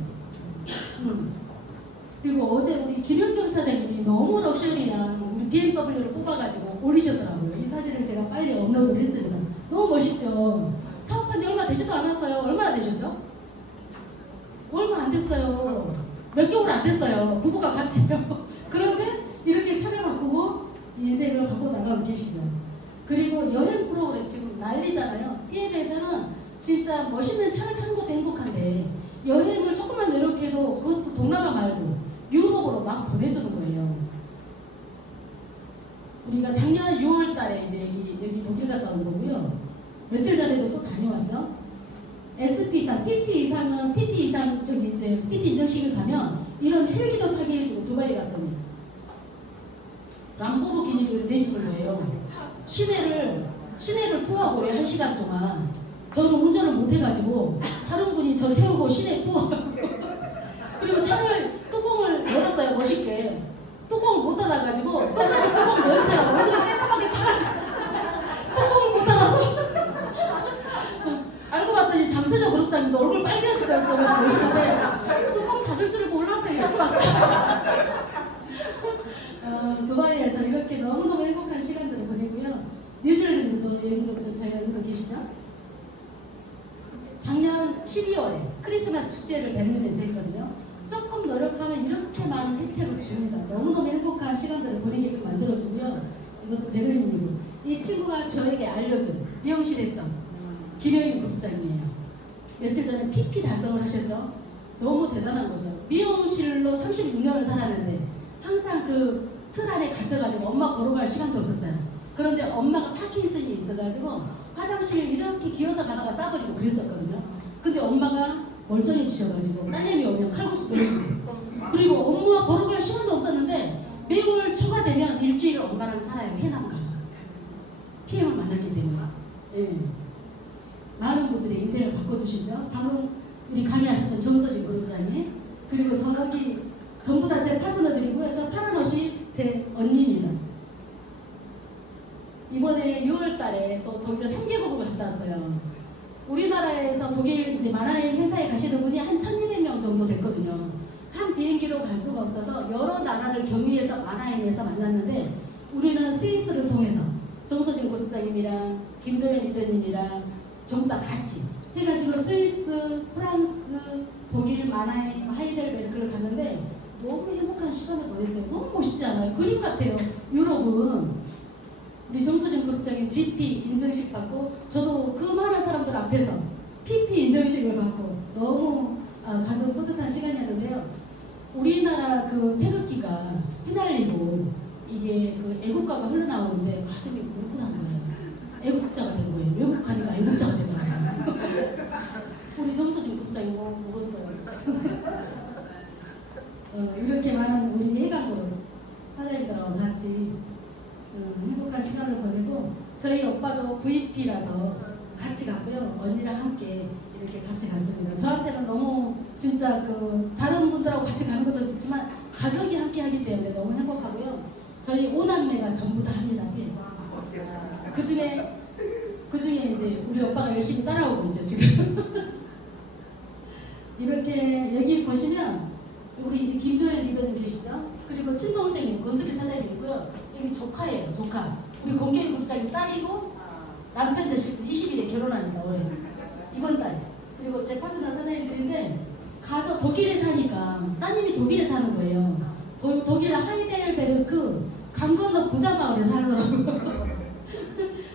그리고 어제 우리 김현경 사장님이 너무 럭셔리한 우리 BMW를 뽑아가지고 올리셨더라고요. 이 사진을 제가 빨리 업로드를 했습니다. 너무 멋있죠? 사업한 지 얼마 되지도 않았어요. 얼마나 되셨죠? 얼마 안 됐어요. 몇 개월 안 됐어요. 부부가 같이요. 그런데 이렇게 차를 바꾸고 인생을 바꿔 나가고 계시죠. 그리고 여행 프로그램 지금 난리잖아요. BM에서는 진짜 멋있는 차를 타는 것도 행복한데 여행을 조금만 노력해도 그것도 동남아 말고 유럽으로 막 보내주는 거예요. 우리가 작년 6월 달에 이제 여기 독일 갔다 온 거고요. 며칠 전에도 또 다녀왔죠. SP 이상, PT 이상은 PT 이상 저기 이제 PT 이정식을 가면 이런 헬기도 타게 해주고 두바이 갔더니 람보르기니를 내주는 거예요. 시내를 투어하고 1시간 동안 저는 운전을 못해가지고 다른 분이 저 태우고 시내 투어 그리고 차를 뚜껑을 열었어요. 멋있게 뚜껑을 못 닫아가지고 끝까지 뚜껑 연 채라고 얼굴에 새까맣게 타가지고 뚜껑을 못 닫아서 알고 봤더니 장세저 그룹장님도 얼굴 빨개지가 있어가지고 오시는데 뚜껑 닫을 줄을 몰라서 이렇게 왔어요. 두바이에서 이렇게 너무너무 행복한 시간들을 보내고요. 뉴질랜드도 여기도 저희 여기도 계시죠? 작년 12월에 크리스마스 축제를 베를린에서 했거든요. 조금 노력하면 이렇게 많은 혜택을 줍니다. 너무너무 행복한 시간들을 보내게끔 만들어주고요. 이것도 베를린이고 이 친구가 저에게 알려준 미용실 했던 김영인 부부장이에요. 며칠 전에 PP 달성을 하셨죠? 너무 대단한 거죠. 미용실로 36년을 살았는데 항상 그 틀 안에 갇혀가지고 엄마 보러 갈 시간도 없었어요. 그런데 엄마가 파킨슨이 있어가지고 화장실 이렇게 기어서 가다가 싸버리고 그랬었거든요. 근데 엄마가 멀쩡해지셔가지고 딸내미 오면 칼국수 돌려주고 그리고 엄마 보러 갈 시간도 없었는데 매월 초가 되면 일주일 엄마랑 살아요. 해남 가서 PM을 만났기 때문에 예. 많은 분들의 인생을 바꿔주시죠. 방금 우리 강의하셨던 정서진 그룹장님 그리고 정각이 전부 다 제 파트너들이고요. 저 파란 옷이 제 언니입니다. 이번에 6월달에 또 독일에 3개국을 갔다 왔어요. 우리나라에서 독일 이제 마나임 회사에 가시는 분이 한 1,200명 정도 됐거든요. 한 비행기로 갈 수가 없어서 여러 나라를 경유해서 마나임에서 만났는데 우리는 스위스를 통해서 정소진 그룹장님이랑 김조연 리더님이랑 전부 다 같이 해가지고 스위스, 프랑스, 독일, 마나임, 하이델베르크를 갔는데 너무 행복한 시간을 보냈어요. 너무 멋있지 않아요? 그림 같아요. 유럽은 우리 정수진 그룹장님 GP 인증식 받고 저도 그 많은 사람들 앞에서 PP 인증식을 받고 너무 가슴 뿌듯한 시간이었는데요. 우리나라 그 태극기가 휘날리고 이게 그 애국가가 흘러나오는데 가슴이 뭉클한 거예요. 애국자가 된 거예요. 외국 가니까 애국자가 되더라고요. 우리 정수진 그룹장님 뭐 울었어요. 이렇게 많은 우리 해강으로 사장님들하고 같이 행복한 시간을 보내고 저희 오빠도 VP라서 같이 갔고요. 언니랑 함께 이렇게 같이 갔습니다. 저한테는 너무 진짜 그 다른 분들하고 같이 가는 것도 좋지만 가족이 함께 하기 때문에 너무 행복하고요. 저희 5남매가 전부 다 합니다. 네. 그중에 이제 우리 오빠가 열심히 따라오고 있죠 지금. 이렇게 여기 보시면 우리 이제 김조연 리더님 계시죠? 그리고 친동생님 권수기 사장님이고요. 여기 조카예요, 조카. 우리 공개인 국장님 딸이고 남편 되실 분 20일에 결혼합니다, 올해. 이번 달. 그리고 제 파트너 사장님들인데 가서 독일에 사니까 따님이 독일에 사는 거예요. 독일 하이델베르크 강 건너 부자마을에 살더라고요.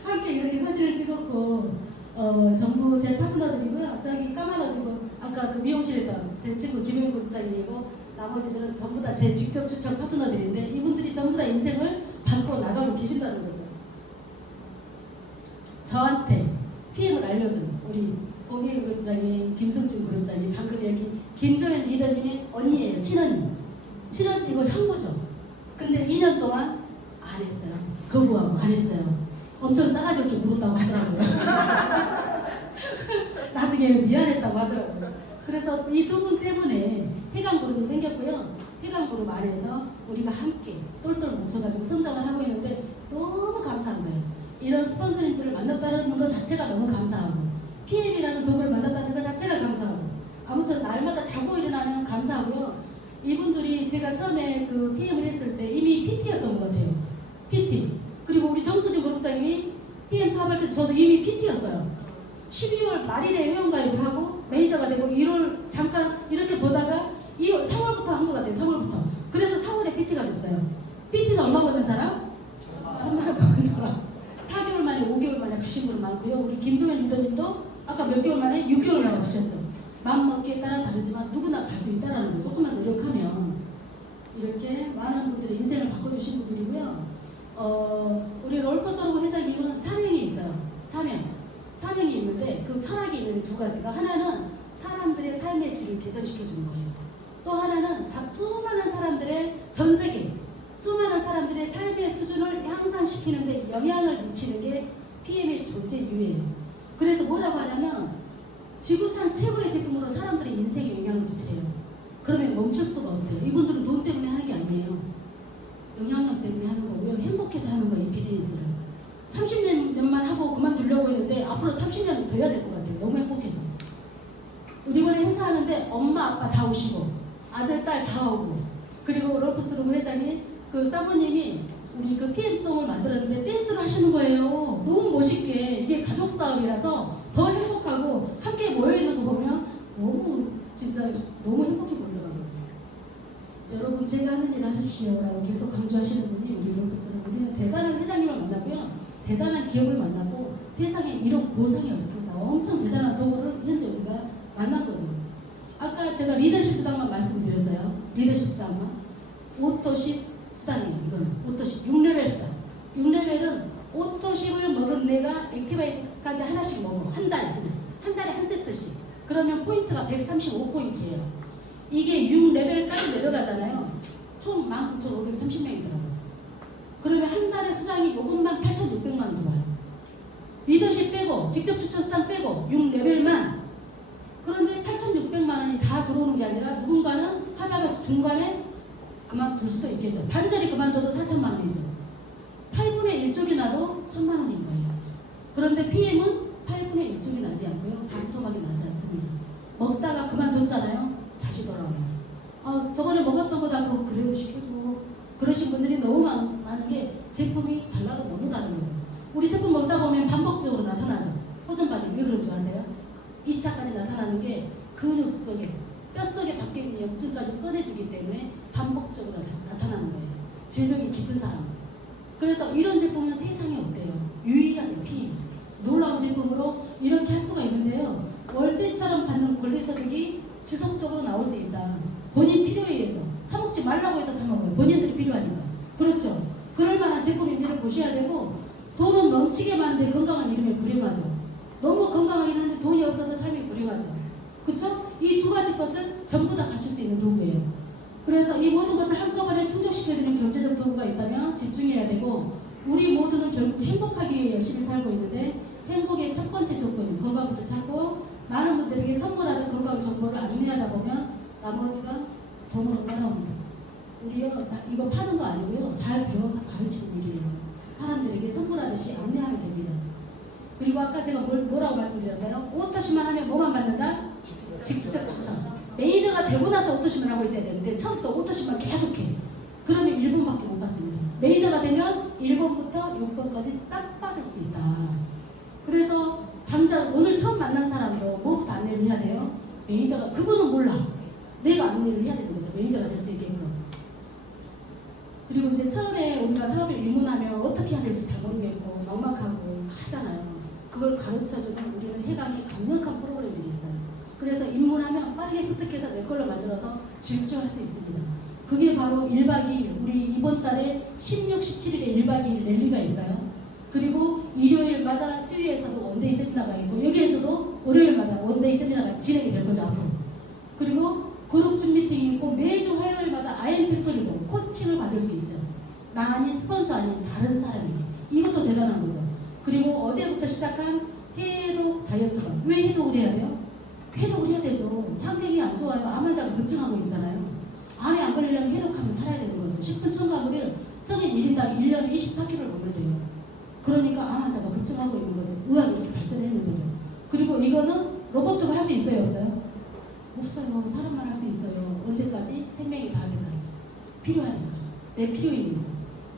함께 이렇게 사진을 찍었고 전부 제 파트너들이고요. 저기 까마귀고 아까 그 미용실에 있던 제 친구 김영인 국장님이고 나머지들은 전부 다 제 직접 추천 파트너들인데 이분들이 전부 다 인생을 바꿔 나가고 계신다는 거죠. 저한테 PM을 알려준 우리 공예 그룹장님, 김승준 그룹장님, 방금 여기 김조연 리더님의 언니예요. 친언니고 형부죠. 근데 2년 동안 안 했어요. 거부하고 안 했어요. 엄청 싸가지 없게 물었다고 하더라고요. 나중에는 미안했다고 하더라고요. 그래서 이 두 분 때문에 해강그룹이 생겼고요. 해강그룹 안에서 우리가 함께 똘똘 뭉쳐가지고 성장을 하고 있는데 너무 감사한 거예요. 이런 스폰서님들을 만났다는 것 자체가 너무 감사하고 PM이라는 도구를 만났다는 것 자체가 감사하고 아무튼 날마다 자고 일어나면 감사하고요. 이분들이 제가 처음에 그 PM을 했을 때 이미 PT였던 것 같아요. PT. 그리고 우리 정수진 그룹장님이 PM 사업할 때 저도 이미 PT였어요. 12월 말일에 회원가입을 하고 매니저가 되고 1월 잠깐 이렇게 보다가 3월부터 한 것 같아요. 3월부터. 그래서 4월에 PT가 됐어요. PT는 얼마 버는 사람? 1,000만 원 버는 사람. 4개월 만에 5개월 만에 가신 분 많고요. 우리 김종현 리더님도 아까 몇 개월 만에 6개월 만에 가셨죠. 마음먹기에 따라 다르지만 누구나 갈 수 있다는 거. 조금만 노력하면 이렇게 많은 분들의 인생을 바꿔주신 분들이고요. 우리 롤코서로 회장님은 사명이 있어요. 사명이 있는데 그 철학이 있는데 두 가지가 하나는 사람들의 삶의 질을 개선시켜주는 거예요. 또 하나는 수많은 사람들의 전 세계 수많은 사람들의 삶의 수준을 향상시키는 데 영향을 미치는 게 PM의 존재 이유예요. 그래서 뭐라고 하냐면 지구상 최고의 제품으로 사람들의 인생에 영향을 미쳐요. 그러면 멈출 수가 없대요. 이분들은 돈 때문에 하는 게 아니에요. 영향력 때문에 하는 거고요. 행복해서 하는 거예요, 이 비즈니스를. 30년만 하고 그만두려고 했는데 앞으로 30년은 더 해야 될 것 같아요. 너무 행복해서. 우리 이번에 행사하는데 엄마 아빠 다 오시고 아들 딸 다 오고, 그리고 롤프스루그 회장이 그 사부님이 우리 그 PM송을 만들었는데 댄스를 하시는 거예요. 너무 멋있게. 이게 가족 싸움이라서 더 행복하고 함께 모여있는 거 보면 너무 진짜 너무 행복해 보이더라고요. 여러분 제가 하는 일 하십시오라고 계속 강조하시는 분이 우리 롤프스루그. 우리는 대단한 회장님을 만나고요, 대단한 기업을 만나고 세상에 이런 보상이 없습니다. 엄청 대단한 도구를 현재 우리가 만난 거죠. 아까 제가 리더십 수당만 말씀드렸어요. 리더십 수당만 5도십 수당이에요. 이거는 5도십 6레벨 수당. 6레벨은 5도십을 먹은 내가 액티바이스까지 하나씩 먹어. 한 달에 그냥 한 달에 한 세트씩. 그러면 포인트가 135포인트예요. 이게 6레벨까지 내려가잖아요. 총 19,530명이더라고요. 그러면 한 달에 수당이 요것만 8,600만 원 들어와요. 리더십 빼고 직접 추천 수당 빼고 6레벨만. 그런데 8,600만 원이 다 들어오는 게 아니라 누군가는 하다가 중간에 그만둘 수도 있겠죠. 반절이 그만둬도 4천만 원이죠. 8분의 1쪽이 나도 1,000만 원인 거예요. 그런데 PM은 8분의 1쪽이 나지 않고요, 반토막이 나지 않습니다. 먹다가 그만뒀잖아요, 다시 돌아와요. 저번에 먹었던 거다 그거 그대로 시켜줘. 그러신 분들이 너무 많은 게 제품이 달라도 너무 다른 거죠. 우리 제품 먹다 보면 반복적으로 나타나죠. 호전 반응. 왜 그런 줄 아세요? 2차까지 나타나는 게 근육 속에, 뼈 속에 박혀 있는 염증까지 꺼내주기 때문에 반복적으로 나타나는 거예요. 질병이 깊은 사람. 그래서 이런 제품은 세상에 없대요. 유일한 피. 놀라운 제품으로 이렇게 할 수가 있는데요. 월세처럼 받는 권리소득이 지속적으로 나올 수 있다. 본인 필요에 의해서. 사 먹지 말라고 해도 사 먹어요. 본인들이 필요하니까. 그렇죠. 그럴 만한 제품인지를 보셔야 되고, 돈은 넘치게 많은데 건강을 잃으면 불행하죠. 너무 건강하긴 한데 돈이 없어도 삶이 불행하죠. 그쵸? 이 두 가지 것을 전부 다 갖출 수 있는 도구예요. 그래서 이 모든 것을 한꺼번에 충족시켜주는 경제적 도구가 있다면 집중해야 되고, 우리 모두는 결국 행복하기 위해 열심히 살고 있는데, 행복의 첫 번째 조건은 건강부터 찾고, 많은 분들에게 선물하는 건강 정보를 안내하다 보면 나머지가 덤으로 따라옵니다. 우리요, 이거 파는 거 아니고요, 잘 배워서 가르치는 일이에요. 사람들에게 선물하듯이 안내하면 됩니다. 그리고 아까 제가 뭐라고 말씀드렸어요? 오토시만 하면 뭐만 받는다? 직접 추천. 매니저가 되고 나서 오토시만 하고 있어야 되는데 처음부터 오토시만 계속해. 그러면 1번밖에 못 받습니다. 매니저가 되면 1번부터 6번까지 싹 받을 수 있다. 그래서 당장 오늘 처음 만난 사람도 뭐부터 안내를 해야 돼요? 매니저가, 그분은 몰라. 내가 안내를 해야 되는 거죠. 매니저가 될 수 있게끔. 그리고 이제 처음에 우리가 사업을 입문하면 어떻게 해야 될지 잘 모르겠고 막막하고 하잖아요. 그걸 가르쳐주는 우리는 해감이 강력한 프로그램들이 있어요. 그래서 입문하면 빠르게 습득해서 내 걸로 만들어서 질주할 수 있습니다. 그게 바로 1박 2일, 우리 이번 달에 16, 17일에 1박 2일 랠리가 있어요. 그리고 일요일마다 수유에서도 원데이 세미나가 있고, 여기에서도 월요일마다 원데이 세미나가 진행이 될 거죠, 앞으로. 그리고 그룹 미팅이 있고, 매주 화요일마다 IM팩토리로 코칭을 받을 수 있죠. 나 아닌 스폰서 아닌 다른 사람에게. 이것도 대단한 거죠. 그리고 어제부터 시작한 해독 다이어트가. 왜 해독을 해야 돼요? 해독을 해야 되죠. 환경이 안 좋아요. 암 환자가 급증하고 있잖아요. 암에 안 걸리려면 해독하면 살아야 되는 거죠. 식품 첨가물을 성인 1인당 1년에 24kg를 먹으면 돼요. 그러니까 암 환자가 급증하고 있는 거죠. 의학이 이렇게 발전했는 거죠. 그리고 이거는 로봇도 할 수 있어요, 없어요? 없어요. 사람만 할 수 있어요. 언제까지? 생명이 닿을 때까지. 필요하니까. 내 필요에 의해서.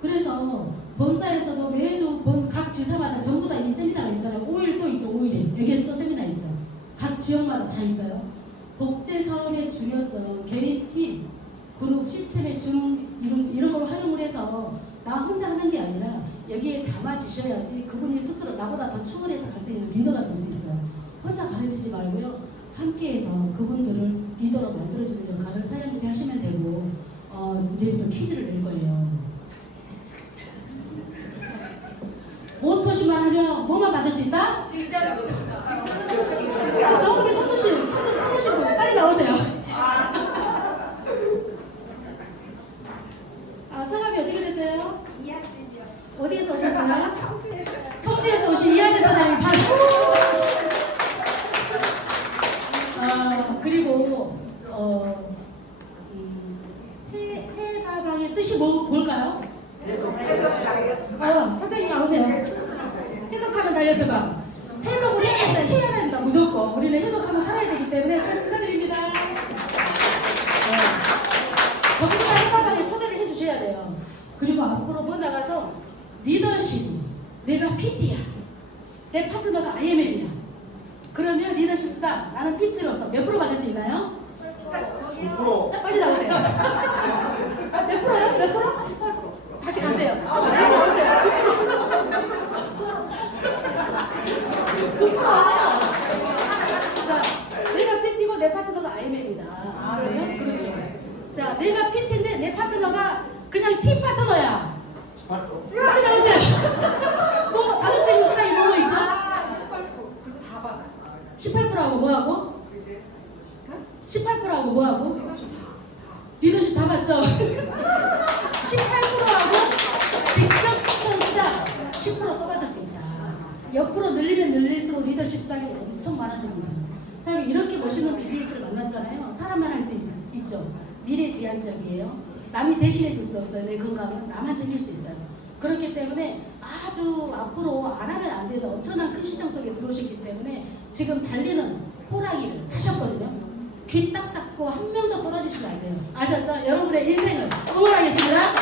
그래서 본사에서도 매주 각 지사마다 전부 다 이 세미나가 있잖아요. 5일 또 있죠. 5일에. 여기에서 또 세미나 있죠. 각 지역마다 다 있어요. 복제사업의 중요성, 개인 팀, 그룹 시스템의 이런 걸 활용을 해서 나 혼자 하는 게 아니라 여기에 담아지셔야지 그분이 스스로 나보다 더 충원해서 갈 수 있는 리더가 될 수 있어요. 혼자 가르치지 말고요. 함께해서 그분들을 리더로 만들어주는 역할을 사장님들이 하시면 되고, 이제부터 퀴즈를 낼 거예요. 오토시만 하면 뭐만 받을 수 있다? 저기 선두신 분 빨리 나오세요. 성함이 어떻게 되세요? 이하진이요. 어디에서 오셨어요? 청주에서. 청주에서 오신 이하진 사장님 박수. 그리고 해다방의 뜻이 뭘까요? 사장님 나오세요. 해독하는 다이어트가 해독을 해야 된다 무조건. 우리는 해독하고 살아야 되기 때문에 사장님 축하드립니다. 전부 다 해다방에 초대를 해주셔야 돼요. 그리고 앞으로 뭐 나가서 리더십, 내가 PT야, 내 파트너가 IMM이야. 그러면 리더십 수당 나는 PT로서 몇 프로 받을 수 있나요? 9%. 빨리 나오세요. 몇 프로요? 몇 프로? 18%. 다시 가세요. 다시 나오세요. 9%. 자, 내가 PT고 내 파트너가 IMM이다. 그러면 그렇죠. 자, 내가 PT인데 내 파트너가 그냥 T 파트너야. 18%. 빨리 나오세요. 뭐 받을 수 있는 수당이 뭐가 있죠? 그리고 다 받아. 18%하고 뭐하고? 그지? 18%하고 뭐하고? 이거 좀 다. 리더십 다 받죠? 18%하고 직접 수당 10%또 받을 수 있다. 옆으로 늘리면 늘릴수록 리더십 수당이 엄청 많아집니다. 사람이 이렇게 멋있는 비즈니스를 만났잖아요. 사람만 할 수 있죠. 미래지향적이에요. 남이 대신해 줄 수 없어요. 내 건강은 나만 챙길 수 있어요. 그렇기 때문에 아주 앞으로 안 하면 안 되는 엄청난 큰 시장 속에 들어오셨기 때문에 지금 달리는 호랑이를 타셨거든요. 귀 딱 잡고 한 명도 떨어지시면 안 돼요. 아셨죠? 여러분의 인생을 응원하겠습니다.